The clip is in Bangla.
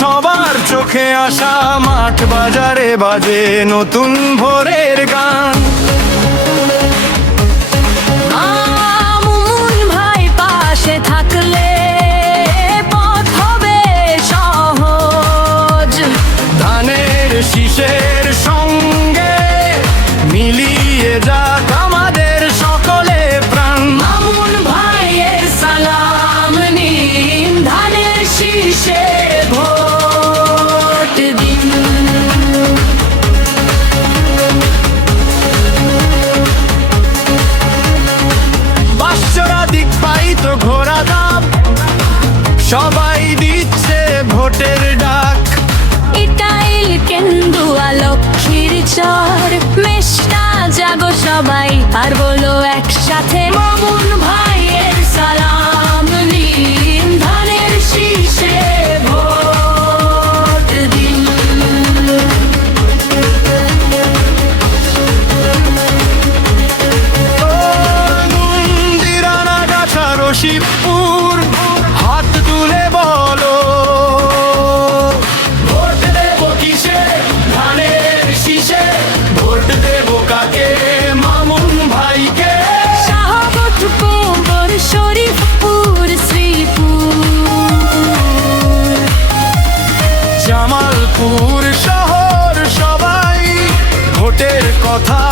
সবার চোখে আসা মাঠ বাজারে বাজে নতুন ভোরের গান। মামুন ভাই পাশে থাকলে পথ হবে সহজ। ধানের শীষের সঙ্গে মিলিয়ে যাক আমাদের সকলে প্রাণ। মামুন ভাইয়ের সালাম নিন, ধানের শীষে ভোট দিন। বাসরা দিক পাই তো ঘোরা দাম, সবাই দিচ্ছে ভোটের ডাক। ইটাইল কেন্দুয়া লক্ষ্মীর চর, মেষ্টা জাগো সবাই আর বলো একসাথে মামুন ভাইয়ের সালাম নিন, ধানের শীষে ভোট দিন। মন্দিরানা গাছা রশিদপুর হাত তুলে বলো, ভোট দেবো কিসে ধানের শীষে, ভোট দেবো কাকে মামুন ভাইকে। শাহবতপুর শরীফপুর শ্রীপুর, জামালপুর শহর সবাই ভোটের কথা